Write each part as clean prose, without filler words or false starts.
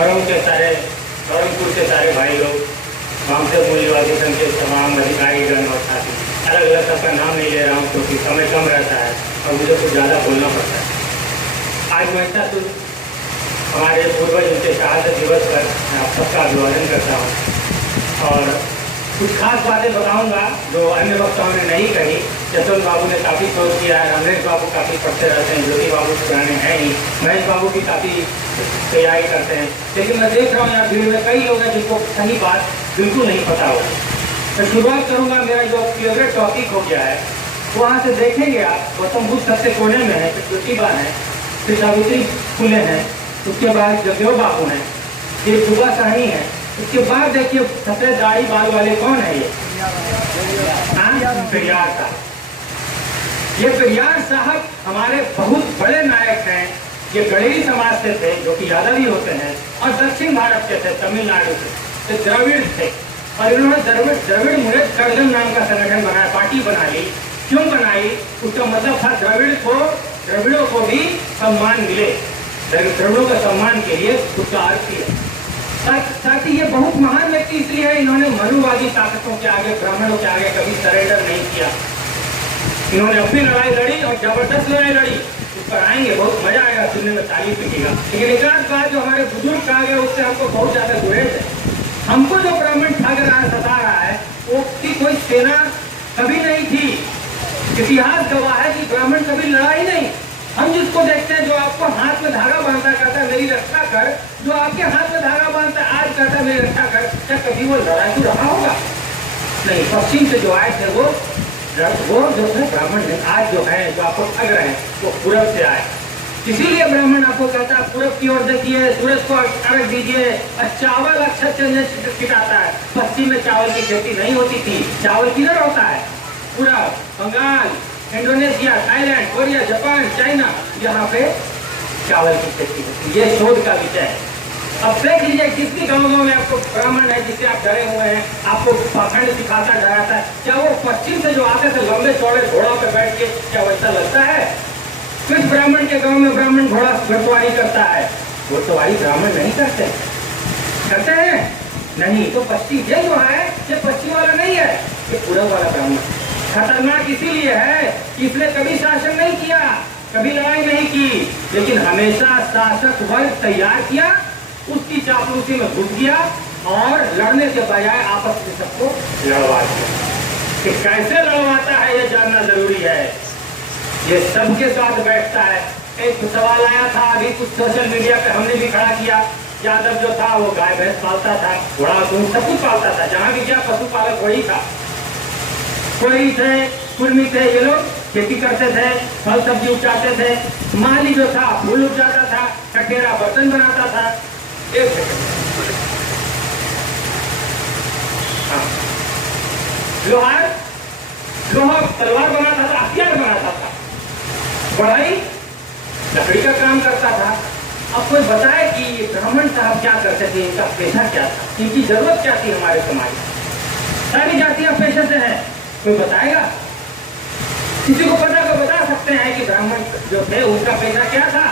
नवरंगपुर के सारे भाई लोग, वामदेव मूल्यवादी संघ के तमाम अधिकारीगण और साथी, अलग अलग सबका नाम नहीं ले रहा हूँ क्योंकि समय कम रहता है और मुझे कुछ ज़्यादा बोलना पड़ता है। आज महिषासुर हमारे पूर्वज उनके शहादत दिवस पर मैं आप सबका अभिवादन करता हूँ और कुछ खास बातें बताऊंगा जो अन्य वक्ताओं ने नहीं कही। यशवंत बाबू ने काफ़ी शोध किया है, रमेश बाबू काफ़ी पढ़ते रहते हैं, ज्योति बाबू पुराने हैं ही, महेश बाबू भी काफ़ी तैयारी करते हैं, लेकिन मैं देख रहा हूँ यहाँ भीड़ में कई लोग हैं जिनको सही बात बिल्कुल नहीं पता होगा। मैं शुरुआत करूँगा, मेरा जो फेवरेट टॉपिक हो गया है वहाँ से देखेंगे आप। गौतम बुद्ध सबसे कोने में है, फिर ज्योतिबा है, फिर सावित्री फुले हैं, उसके बाद जगदेव बाबू हैं, फिर सुबह साहनी है, उसके बाद देखिए सफेद दाढ़ी बाल वाले कौन है ये? पेरियार साहब। ये पेरियार साहब हमारे बहुत बड़े नायक हैं। ये गढ़ी समाज से थे जो कि यादवी होते हैं और दक्षिण भारत के थे, तमिलनाडु से, तो द्रविड़ थे और इन्होंने द्रविड़ मुनेत्र कड़गम नाम का संगठन बनाया, पार्टी बना ली। क्यों बनाई? उसका मतलब था द्रविड़ों को भी सम्मान मिले, द्रविड़ों के सम्मान के लिए उसका अर्थ किया। साथ ही ये बहुत महान व्यक्ति इसलिए है, इन्होंने मनुवादी ताकतों के आगे, ब्राह्मणों के आगे कभी सरेंडर नहीं किया। इन्होंने अपनी लड़ाई लड़ी और जबरदस्त लड़ाई लड़ी। उस पर आएंगे, बहुत मजा आएगा सुनने में, तारीफ कीजिएगा। लेकिन एक आध बात जो हमारे बुजुर्ग कहा गया उससे हमको बहुत ज्यादा गुरेज है। हमको जो ब्राह्मण ठग रहा है, सता रहा है, वो की कोई सेना कभी नहीं थी। इतिहास गवाह है कि ब्राह्मण कभी लड़ा ही नहीं। हम जिसको देखते हैं जो आपको हाथ में धागा बांधता, कहता है मेरी रक्षा कर, जो आपके हाथ में धागा बांधता आज कहता है मेरी रक्षा कर, क्या कभी वो लड़ाई रहा होगा? नहीं। पश्चिम से जो आए थे वो जो थे ब्राह्मण ने, आज जो है जो आपको ठग रहे हैं वो पूरब से आए। इसीलिए ब्राह्मण आपको कहता है पूरब की ओर देखिए, सूरज को अर्घ दीजिए और चावल अक्षर छिटाता है। पश्चिम में चावल की खेती नहीं होती थी। चावल किधर होता है? पूरब, Bengal, Indonesia, Thailand, Korea, Japan, China, यहाँ पे चावल की खेती होती है। ये शोध का विषय है। अब देख लीजिए कितनी गाँव में आपको ब्राह्मण है जिससे आप डरे हुए हैं, आपको पाखंड सिखाता डराता है। क्या वो पश्चिम से जो आते थे लंबे चौड़े घोड़ा पे बैठ के, क्या वैसा लगता है? किस ब्राह्मण के गाँव में ब्राह्मण घोड़ा घुड़सवारी करता है? घुड़सवारी ब्राह्मण नहीं करते हैं नहीं। तो पश्चिम ये जो है ये पश्चिम वाला नहीं है, ये पूरब वाला ब्राह्मण खतरनाक इसीलिए है कि इसने कभी शासन नहीं किया, कभी लड़ाई नहीं की, लेकिन हमेशा शासक वर्ग तैयार किया, उसकी चापलूसी में घुस गया और लड़ने के बजाय आपस में सबको लड़वा दिया। कि कैसे लड़वाता है ये जानना जरूरी है। ये सबके साथ बैठता है। एक सवाल आया था अभी कुछ सोशल मीडिया पे, हमने भी खड़ा किया। यादव जो था वो गाय भैंस पालता था, घोड़ा ऊंट सब कुछ पालता था, जहाँ भी गया पशुपालक वही था। कोई थे, कुर्मी थे, ये लोग खेती करते थे, फल सब्जी उपजाते थे। माली जो था फूल उपजाता था, कटेरा बर्तन बनाता था। एक सेकंड, लोहा तलवार बनाता था, हथियार बनाता था, बढ़ाई लकड़ी का काम करता था। अब कोई बताए कि ये ब्राह्मण साहब क्या करते थे, इनका पेशा क्या था, इनकी जरूरत क्या थी हमारे समाज में? सारी जातियां पेशे से हैं, कोई बताएगा? किसी को पता तो बता सकते हैं कि ब्राह्मण जो थे उनका पेशा क्या था?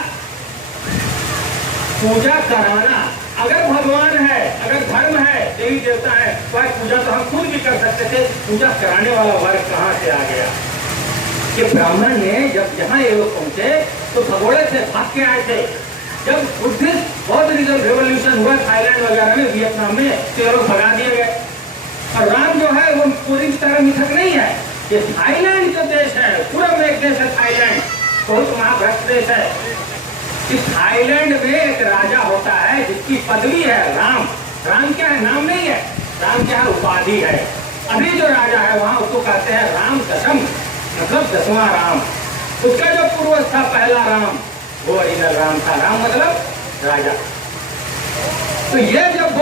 पूजा कराना। अगर भगवान है, अगर धर्म है, देवी देवता है, वह पूजा तो हम खुद भी कर सकते थे। पूजा कराने वाला वर्ग कहाँ से आ गया? कि ब्राह्मण ने जब यहाँ ये लोग पहुंचे तो भगोड़े से भाग के आए थे। जब बुद्धिस्ट बौद्ध रिवॉल्यूशन हुआ थाईलैंड वगैरह में, वियतनाम में, तो ये लोग भगा दिए गए। और राम जो है वो पूरी तरह मिथक नहीं है, ये थाईलैंड का देश है, पूरा में एक देश है थाईलैंड, बहुत महाभ्रष्ट देश है। इस थाईलैंड में एक राजा होता है जिसकी पदवी है राम। राम क्या है? नाम नहीं है, राम क्या है? उपाधि है। अभी जो राजा है वहां उसको कहते हैं राम दशम, मतलब 10वां राम। उसका जो पूर्वज था पहला राम, वो ओरिजिनल राम था। राम मतलब राजा। तो ये जब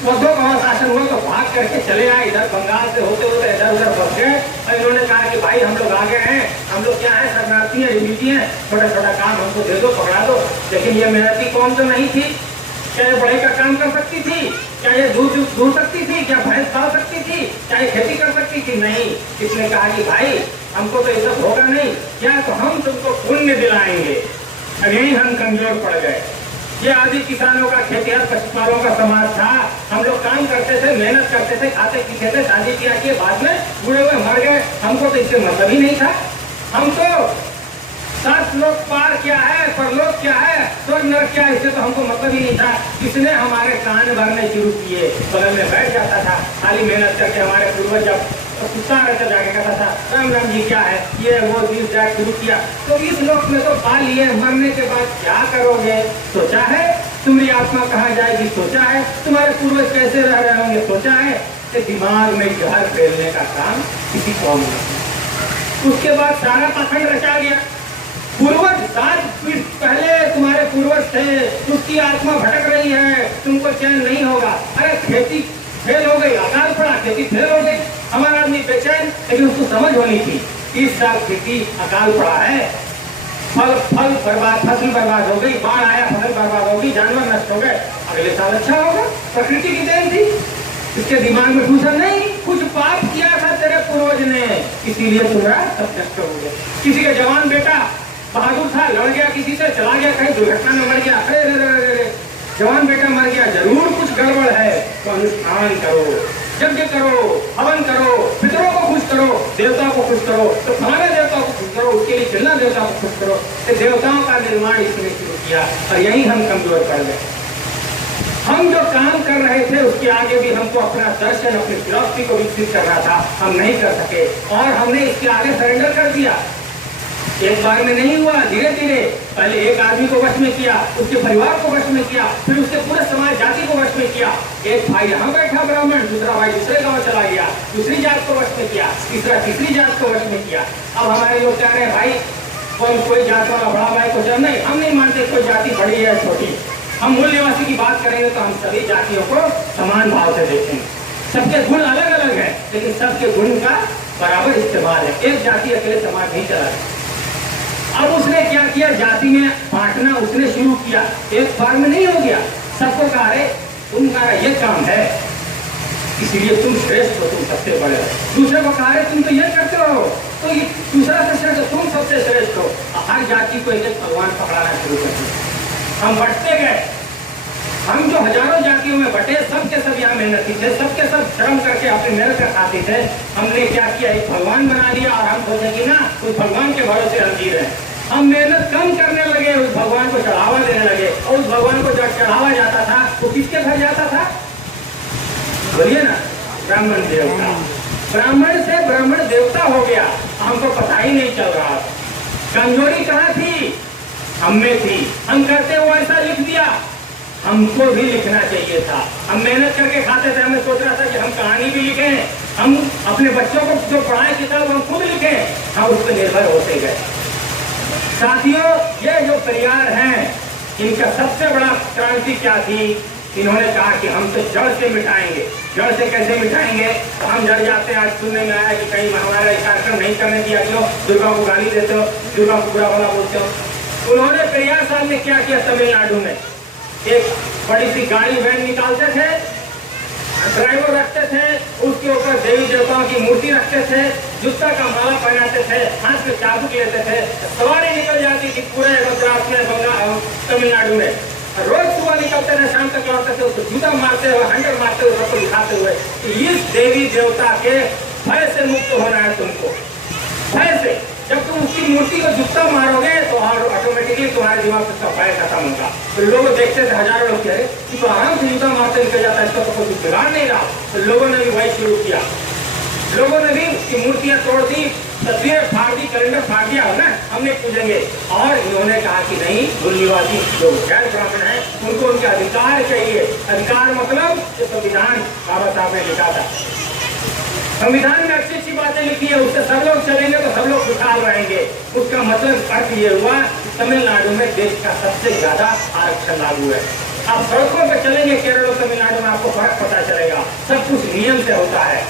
बौद्धों का शासन हुआ तो भाग करके चले आए, इधर बंगाल से होते होते इधर उधर बस गए और इन्होंने कहा कि भाई हम लोग आ गए हैं, हम लोग क्या है, शरणार्थी हैं, रिफ्यूजी हैं, छोटा छोटा काम हमको दे दो, पकड़ा दो। लेकिन ये मेहनती कौम तो नहीं थी। क्या ये बढ़ई का काम कर सकती थी? क्या ये दूध दूध सकती थी? क्या भैंस पाल सकती थी? क्या ये खेती कर सकती थी? नहीं। इसने कहा कि भाई हमको तो ये सब होगा नहीं, क्या तो हम तुमको पुण्य दिलाएंगे। अब यही हम कमजोर पड़ गए। ये आदि किसानों का, खेतिहर पशुपालकों का समाज था। हम लोग काम करते थे, मेहनत करते थे, खाते पीते थे, शादी किया किए, बाद में बूढ़े हुए मर गए। हमको तो इससे मतलब ही नहीं था। हम तो सात लोक पार क्या है, परलोक क्या है, स्वर्ग नरक क्या है, इससे तो हमको मतलब ही नहीं था। किसने हमारे कान भरने शुरू किए, बगल में बैठ जाता था खाली मेहनत करके। हमारे पूर्वज जब कुत्ता रहता जाके कहता था राम राम जी क्या है, ये वो दिस दैट शुरू किया। तो इस लोक में तो पा लिए, मरने के बाद क्या करोगे सोचा है? तुम्हारी आत्मा कहाँ जाएगी सोचा है? तुम्हारे पूर्वज कैसे रह रहे होंगे सोचा है? कि दिमाग में जहर फैलने का काम किसी कौम ने। उसके बाद सारा पाखंड रचा गया। पूर्वज 7 पीढ़ी पहले तुम्हारे पूर्वज थे, उसकी आत्मा भटक रही है, तुमको चैन नहीं होगा। अरे खेती फेल हो गई, अकाल पड़ा, खेती फेल हो गई, हमारा आदमी बेचैन। लेकिन उसको समझ होनी थी इस साल खेती अकाल पड़ा है, फल बर्बाद, फसल बर्बाद हो गई, बाढ़ आया, फसल बर्बाद हो गई, जानवर नष्ट हो गए, अगले साल अच्छा होगा। प्रकृति की देन थी। इसके दिमाग में घुसा नहीं, कुछ पाप किया था तेरे पूर्वज ने, इसीलिए तुम्हारा सब नष्ट हो गया। किसी का जवान बेटा बहादुर था, लड़ गया किसी से, चला गया कहीं दुर्घटना में मर गया। अरे जवान बेटा मर गया, जरूर कुछ गड़बड़ है। तो अनुष्ठान करो, यज्ञ करो, हवन करो, पितरों को खुश करो, देवताओं को खुश करो, तो फलाने देवताओं को खुश करो, उसके लिए चिल्ला देवताओं को खुश करो। तो देवताओं का निर्माण इसने शुरू किया और यही हम कमजोर पड़ गए। हम जो काम कर रहे थे उसके आगे भी हमको अपना दर्शन, अपनी फिलॉसफी को विकसित करना था, हम नहीं कर सके और हमने इसके आगे सरेंडर कर दिया। एक बार में नहीं हुआ, धीरे धीरे पहले एक आदमी को वश में किया, उसके परिवार को वश में किया, फिर उसके पूरे समाज जाति को वश में किया। एक भाई यहाँ बैठा ब्राह्मण, दूसरा भाई दूसरे गांव चला गया, दूसरी जात को वश में किया, तीसरा तीसरी जात को वश में किया। अब हमारे लोग कह रहे हैं भाई कोई जात वाला बड़ा भाई को चल, नहीं, हम नहीं मानते कोई जाति बड़ी है छोटी। हम मूल निवासी की बात करेंगे तो हम सभी जातियों को समान भाव से देखेंगे। सबके गुण अलग अलग है, लेकिन सबके गुण का बराबर इस्तेमाल है। एक जाति अकेले समाज नहीं चला। अब उसने क्या किया, जाति में बांटना उसने शुरू किया। एक बार में नहीं हो गया, सबको कहा रे तुम्हारा ये काम है, इसीलिए तुम श्रेष्ठ हो, तुम सबसे बड़े हो। दूसरे को कहा रे तुम तो ये करते हो, तो ये दूसरा से श्रेष्ठ, तुम सबसे श्रेष्ठ हो। हर जाति को एक भगवान पकड़ाना शुरू कर दिया। हम बढ़ते गए, हम जो हजारों जातियों में बटे, सबके सब यहाँ मेहनती थे, सबके सब श्रम करके अपनी मेहनत कर खाते थे। हमने क्या किया, एक भगवान बना लिया और हम सोचे कि ना उस भगवान के भरोसे हम जी रहे हैं। हम मेहनत कम करने लगे, उस भगवान को चढ़ावा देने लगे, और उस भगवान को जब चढ़ावा जाता था वो किसके घर जाता था, बोलिए ना, ब्राह्मण देवता। ब्राह्मण से ब्राह्मण देवता हो गया, हमको पता ही नहीं चल रहा। कमजोरी कहाँ थी, हम में थी। हम करते हुए ऐसा लिख दिया, हमको भी लिखना चाहिए था। हम मेहनत करके खाते थे, हमें सोच रहा था कि हम कहानी भी लिखें, हम अपने बच्चों को जो पढ़ाए किताब हम खुद लिखें, हम उस पर निर्भर होते गए। साथियों, ये जो परिवार हैं, इनका सबसे बड़ा क्रांति क्या थी, इन्होंने कहा कि हम तो जड़ से मिटाएंगे। जड़ से कैसे मिटाएंगे, तो हम जड़ जाते हैं। आज सुनने में आया कि कहीं हमारा कार्यक्रम नहीं करने दिया, क्यों दुर्गा को गाली देते हो, दुर्गा को बुरा भला बोलते हो। उन्होंने पेरियार साहब ने क्या किया, तमिलनाडु में एक बड़ी सी गाड़ी वैन निकालते थे, ड्राइवर रखते थे, उसके ऊपर देवी देवताओं की मूर्ति रखते थे, जूता का माला पहनाते थे, हाथ में चाबुक लेते थे, सवारी निकल जाती थी पूरे गुजरात में, तमिलनाडु में। रोज सुबह निकलते थे, शाम तक लौटते थे, उसको जूता मारते हुए, हंडर मारते हुए, सबको दिखाते हुए इस देवी देवता के भय से मुक्त होना है तुमको। भय से, जब तुम उसकी मूर्ति को जूता मारोगे तो ऑटोमेटिकली तुम्हारे दिमाग से उसका भय खत्म होगा। तो लोग देखते थे, हजारों लोग कह रहे कि तो आराम से जूता मारते निकल जाता है, इसका तो कोई बिगाड़ नहीं रहा। तो लोगों ने भी वही शुरू किया, लोगों ने भी उसकी मूर्तियां तोड़ दी, तस्वीरें फाड़ दी, कैलेंडर फाड़ दिया हो ना, हमने पूजेंगे। और इन्होंने कहा कि नहीं, मूल निवासी जो गैर ब्राह्मण है उनको उनके अधिकार चाहिए। अधिकार मतलब संविधान बाबा साहब ने लिखा था, संविधान में अच्छी अच्छी बातें लिखी है, उससे सब लोग चलेंगे तो सब लोग खुशहाल रहेंगे। उसका मतलब अर्थ ये हुआ, तमिलनाडु में देश का सबसे ज्यादा आरक्षण लागू है। आप सड़कों पर चलेंगे केरल और तमिलनाडु में, आपको फर्क पता चलेगा। सब कुछ नियम से होता है,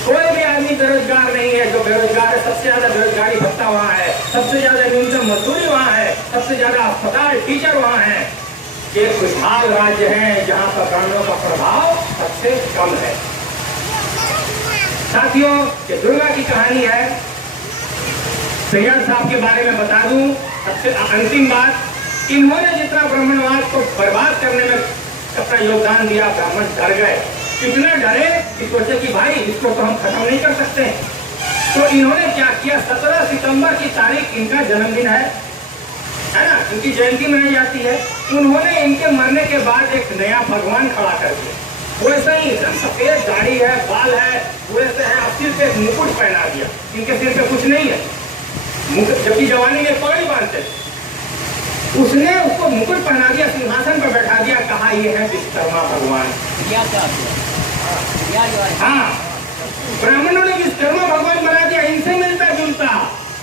कोई भी आदमी बेरोजगार नहीं है। जो बेरोजगार है, सबसे ज्यादा बेरोजगारी भत्ता वहाँ है, सबसे ज्यादा न्यूनतम मजदूरी वहाँ है, सबसे ज्यादा अस्पताल, टीचर वहाँ है। ये खुशहाल राज्य है जहाँ पर कानूनों का प्रभाव सबसे कम है। साथियों, ये दुर्गा की कहानी है। पेरियार साहब के बारे में बता दूं, सबसे अंतिम बात, इन्होंने जितना ब्राह्मणवाद को बर्बाद करने में अपना योगदान दिया, ब्राह्मण डर गए। इतना डरे कि सोचे कि भाई इसको तो हम खत्म नहीं कर सकते। तो इन्होंने क्या किया, 17 सितंबर की तारीख इनका जन्मदिन है ना, इनकी जयंती मनाई जाती है। उन्होंने इनके मरने के बाद एक नया भगवान खड़ा कर दिया, वैसा ही सफेद दाढ़ी है, बाल है, वैसे है, अब सिर पे एक मुकुट पहना दिया। इनके सिर पे कुछ नहीं है, जबकि जवानी में पगड़ी बांधते थे। उसने उसको मुकुट पहना दिया, सिंहासन पर बैठा दिया, कहा ये है विश्वकर्मा भगवान। हाँ, ब्राह्मणों ने विश्वकर्मा भगवान बना दिया, इनसे मिलता जुलता।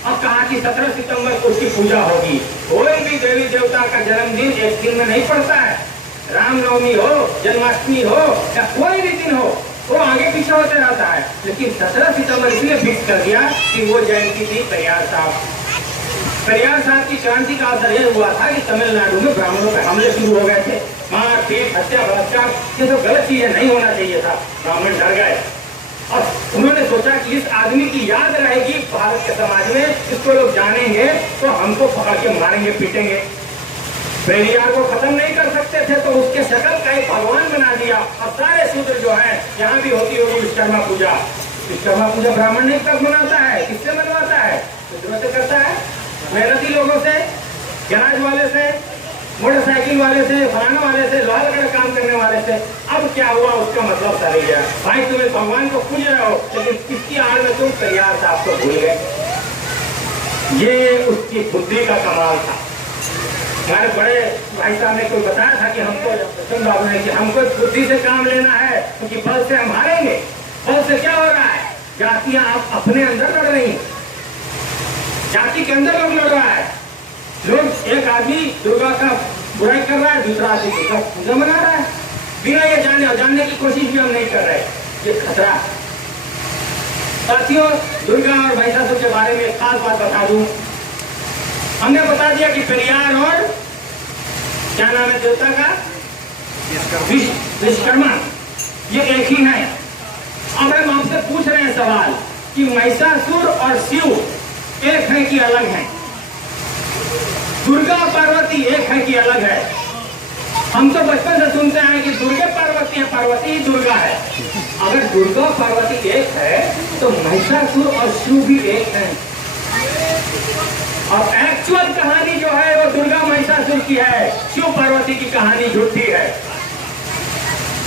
और कहा कि 17 सितंबर को उसकी पूजा होगी। कोई भी देवी देवता का जन्मदिन एक दिन में नहीं पड़ता है। रामनवमी हो, जन्माष्टमी हो या कोई भी दिन हो, वो आगे पीछे होते रहता है। लेकिन 17 सितंबर इसलिए फिक्स कर दिया कि वो जयंती थी पेरियार साहब की क्रांति का असर यह हुआ था कि तमिलनाडु में ब्राह्मणों पर हमले शुरू हो गए थे, मार पीट हत्या बलात्कार, ये तो गलत चीज है, नहीं होना चाहिए था। ब्राह्मण डर गए और उन्होंने सोचा कि इस आदमी की याद रहेगी भारत के समाज में, इसको लोग जानेंगे तो हमको पकड़ के मारेंगे पीटेंगे। पेरियार को खत्म नहीं कर सकते थे तो उसके शक्ल का एक भगवान बना दिया। और सारे शूद्र जो है, यहाँ भी होती होगी विश्वकर्मा पूजा। विश्वकर्मा पूजा ब्राह्मण नहीं कब मनाता है, किससे मनवाता है? शूद्रों से करता है, मेहनती लोगों से, गैराज वाले से, मोटरसाइकिल वाले से, फलाना वाले से, लोहा लकड़ा काम करने वाले से। अब क्या हुआ, उसका मतलब सारी गया। भाई तुम्हें भगवान को पूज रहे हो, लेकिन किसकी आड़ में तुम पेरियार साहब को भूल गए। ये उसकी बुद्धि का कमाल था। हमारे बड़े भाई साहब ने कोई बताया था कि हमको बुद्धि से काम लेना है, क्योंकि बल से हम हारेंगे। बल से क्या हो रहा है, जातियां आप अपने अंदर लड़ रही हैं, जाति के अंदर लोग लड़ रहा है। लोग, एक आदमी दुर्गा का बुराई कर रहा है, दूसरा आदमी दुर्गा पूजा मना रहा है, बिना ये जाने और जानने की कोशिश भी हम नहीं कर रहे। ये खतरा। साथियों, दुर्गा और महिषासुर के बारे में एक खास बात बता दूं। हमने बता दिया कि पेरियार और क्या नाम है देवता का, विश्वकर्मा, ये एक ही है। अब हम आपसे पूछ रहे हैं सवाल कि महिषासुर और शिव एक है कि अलग है? दुर्गा पार्वती एक है कि अलग है? हम तो बचपन से सुनते हैं कि दुर्गा पार्वती है, पार्वती ही दुर्गा है। अगर दुर्गा पार्वती एक है तो महिषासुर और शिव भी एक है। और एक्चुअल कहानी जो है वो दुर्गा महिषासुर की है, शिव पार्वती की कहानी झूठी है।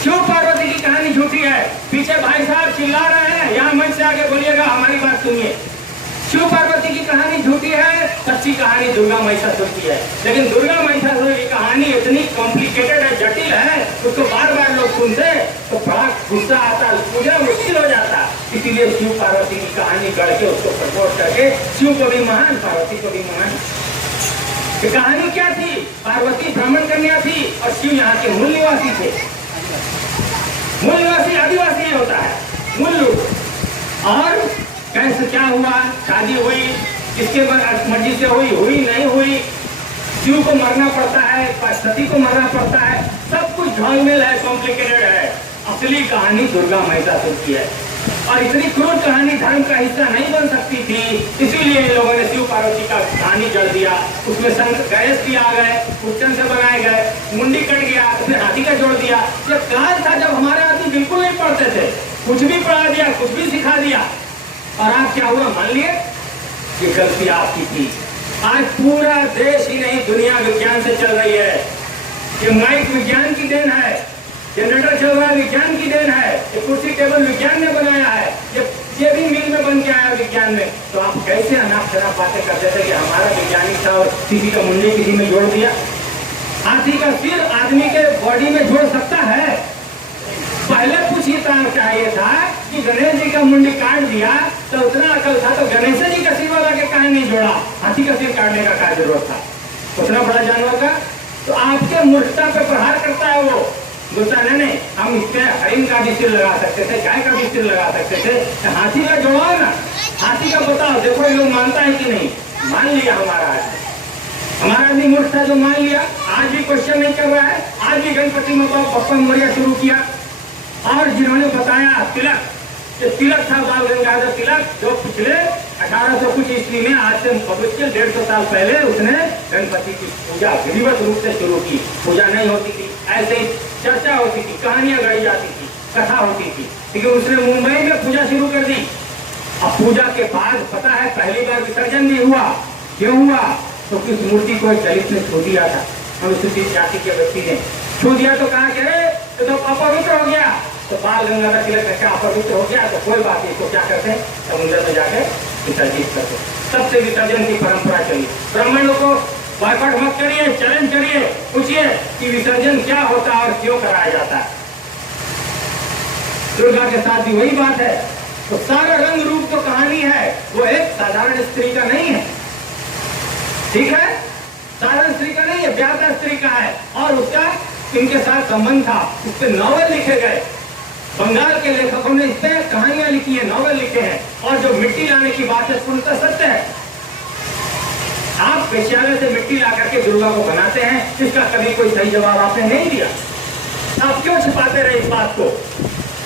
शिव पार्वती की कहानी झूठी है। पीछे भाई साहब चिल्ला रहे हैं, यहाँ मंच से आगे बोलिएगा, हमारी बात सुनिए। शिव पार्वती की कहानी झूठी है, सच्ची कहानी दुर्गा महिषासुर की है। लेकिन दुर्गा महिषासुर की कहानी इतनी कॉम्प्लिकेटेड है, जटिल है, उसको बार बार लोग सुनते तो बड़ा गुस्सा आता, पूरा मुश्किल हो जाता। इसीलिए शिव पार्वती की कहानी गढ़ के उसको प्रपोज करके, शिव को भी महान, पार्वती को भी महान। ये कहानी क्या थी? पार्वती ब्राह्मण कन्या थी और शिव यहाँ के मूल निवासी थे। मूल निवासी आदिवासी होता है, मूल लोग। और कैसे क्या हुआ, शादी हुई, किसके मर्जी से हुई नहीं हुई, शिव को मरना पड़ता है, सती को मरना पड़ता है, सब कुछ झोलमेल है, कॉम्प्लिकेटेड है। असली कहानी दुर्गा महिषासुर की है। और इतनी क्रूर कहानी धर्म का हिस्सा नहीं बन सकती थी, इसीलिए इन लोगों ने शिव पार्वती का कहानी जड़ दिया। उसमें संत गणेश भी आ गए, कुचन से बनाए गए, मुंडी कट गया, उसने हाथी का जोड़ दिया। ये काल था जब हमारे आदमी बिल्कुल नहीं पढ़ते थे, कुछ भी पढ़ा दिया, कुछ भी सिखा दिया। और आज क्या हुआ, मान लिए ये गलती आपकी थी। आज पूरा देश ही नहीं, दुनिया विज्ञान से चल रही है। ये माइक विज्ञान की देन है, जनरेटर चल रहा है विज्ञान की देन है, ये कुर्सी टेबल विज्ञान ने बनाया है, ये भी मिल में बन के आया विज्ञान में। तो आप कैसे अनाप शनाप बातें करते थे कि हमारा वैज्ञानिक था और किसी का मुंडी किसी में जोड़ दिया। हाथी का सिर आदमी के बॉडी में जोड़ सकता है? पहले पूछता चाहिए था कि गणेश जी का मुंडी काट दिया तो उतना अकल था तो गणेश जी का सिर वाला के काहे नहीं जोड़ा, हाथी का सिर काटने का क्या जरूरत था उतना बड़ा जानवर का? तो आपके मूर्खता पे प्रहार करता है वो, बोलता नहीं हम इसके हरिण का भी सिर लगा सकते थे, गाय का भी सिर लगा सकते थे, तो हाथी का जोड़ाओ ना, हाथी का बताओ, देखो ये लोग मानता है कि नहीं। मान लिया हमारा आदमी मूर्ख था जो मान लिया, आज भी क्वेश्चन नहीं कर रहा है। आज भी गणपति बप्पा मोरिया शुरू किया। और जिन्होंने बताया तिलक ये तिलक था बाल गंगाधर तिलक, जो पिछले 1800 कुछ ईस्वी में, आज से 150 साल पहले उसने गणपति की पूजा विधिवत रूप से शुरू की। पूजा नहीं होती थी, ऐसे ही चर्चा होती थी, कहानियां गाई जाती थी, कथा होती थी, लेकिन उसने मुंबई में पूजा शुरू कर दी। अब पूजा के बाद पता है पहली बार विसर्जन भी हुआ। क्यों हुआ? तो उस मूर्ति को एक दलित ने छू दिया था, अनुसूचित जाति के व्यक्ति ने छू दिया तो कहा कि अरे तो अपवित्र हो गया। तो बाल गंगाधर तिलक ने कहा अपवित्र हो गया तो कोई बात नहीं, तो क्या करते हैं, समुद्र में जाके विसर्जित करते। तब से विसर्जन की परंपरा चली। ब्राह्मणों को बायकॉट मत करिए, चैलेंज करिए, पूछिए कि विसर्जन क्या होता है और क्यों कराया जाता है। दुर्गा के साथ भी वही बात है। तो सारा रंग रूप जो कहानी है वो एक साधारण स्त्री का नहीं है, ठीक है, साधारण स्त्री का नहीं है, व्यासा स्त्री का है। और उसका इनके साथ संबंध था, इस पे नॉवेल लिखे गए, बंगाल के लेखकों ने इस पे कहानियां लिखी है, नॉवेल लिखे हैं। और जो मिट्टी लाने की बात है पूर्णतः सत्य है। आप वेश्यालय से मिट्टी ला करके दुर्गा को बनाते हैं, इसका कभी कोई सही जवाब आपने नहीं दिया। आप क्यों छिपाते रहे इस बात को?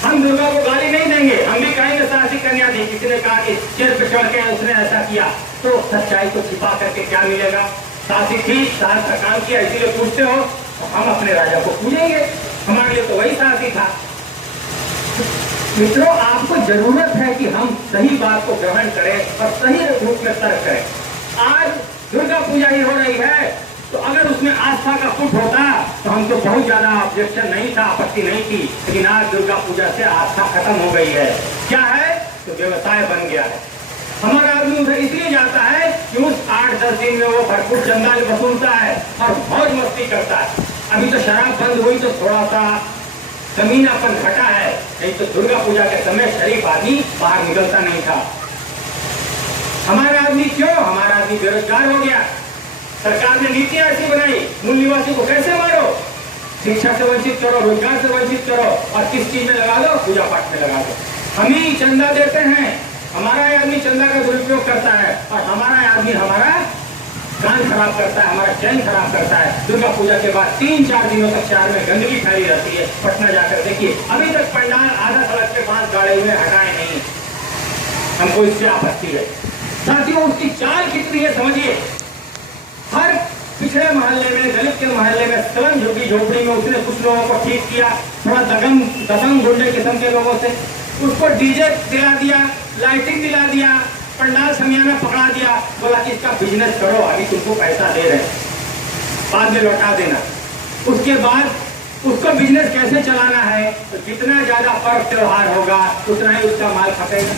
हम दुर्गा को गाली नहीं देंगे, हम भी कहेंगे साहसी कन्या थी, किसी ने कहा कि सिर पे चढ़ के उसने ऐसा किया, तो सच्चाई को छिपा करके क्या मिलेगा? साहसी थी, साहस का काम किया, इसीलिए पूछते हो, तो हम अपने राजा को पूजेंगे, हमारे लिए तो वही साहसी था। मित्रों, आपको जरूरत है कि हम सही बात को ग्रहण करें और सही रूप में तर्क करें। आज दुर्गा पूजा ही हो रही है, तो अगर उसमें आस्था का पुट होता तो हमको बहुत ज्यादा ऑब्जेक्शन नहीं था, आपत्ति नहीं थी। लेकिन आज दुर्गा पूजा से आस्था खत्म हो गई है। क्या है? तो व्यवसाय बन गया है। हमारा आदमी उधर इसलिए जाता है कि उस 8-10 दिन में वो भरपूर चंदा वसूलता है और मौज मस्ती करता है। अभी तो शराब बंद हुई तो थोड़ा सा कमीनापन घटा है, नहीं तो दुर्गा पूजा के समय शरीफ आदमी बाहर निकलता नहीं था। हमारा आदमी क्यों? हमारा आदमी बेरोजगार हो गया। सरकार ने नीतियां ऐसी बनाई, मूल निवासी को कैसे मारो, शिक्षा से वंचित करो, रोजगार से वंचित करो, और किस चीज में लगा दो? पूजा पाठ में लगा दो। हम ही चंदा देते हैं, हमारा आदमी चंदा का दुरुपयोग करता है, और हमारा आदमी हमारा कान खराब करता है, हमारा चैन खराब करता है। दुर्गा पूजा के बाद 3-4 दिनों तक शहर में गंदगी फैली रहती है। पटना जाकर देखिए, अभी तक पंडाल आधा सड़क के बांस गाड़े हुए हटाए नहीं। हमको इससे आपत्ति है। साथियों, उसकी चाल कितनी है समझिए। हर पिछड़े मोहल्ले में, दलित के मोहल्ले में, स्लम झुग्गी झोपड़ी में उसने कुछ लोगों को ठीक किया, थोड़ा दबंग गुंडे किस्म के लोगों से उसको डीजे दिला दिया, लाइटिंग दिला दिया, पंडाल समियाना पकड़ा दिया, बोला कि इसका बिजनेस करो, अभी तुमको पैसा दे रहे हैं, बाद में लौटा देना। उसके बाद उसको बिजनेस कैसे चलाना है, तो जितना ज्यादा पर्व त्योहार होगा उतना ही उसका माल खपेगा।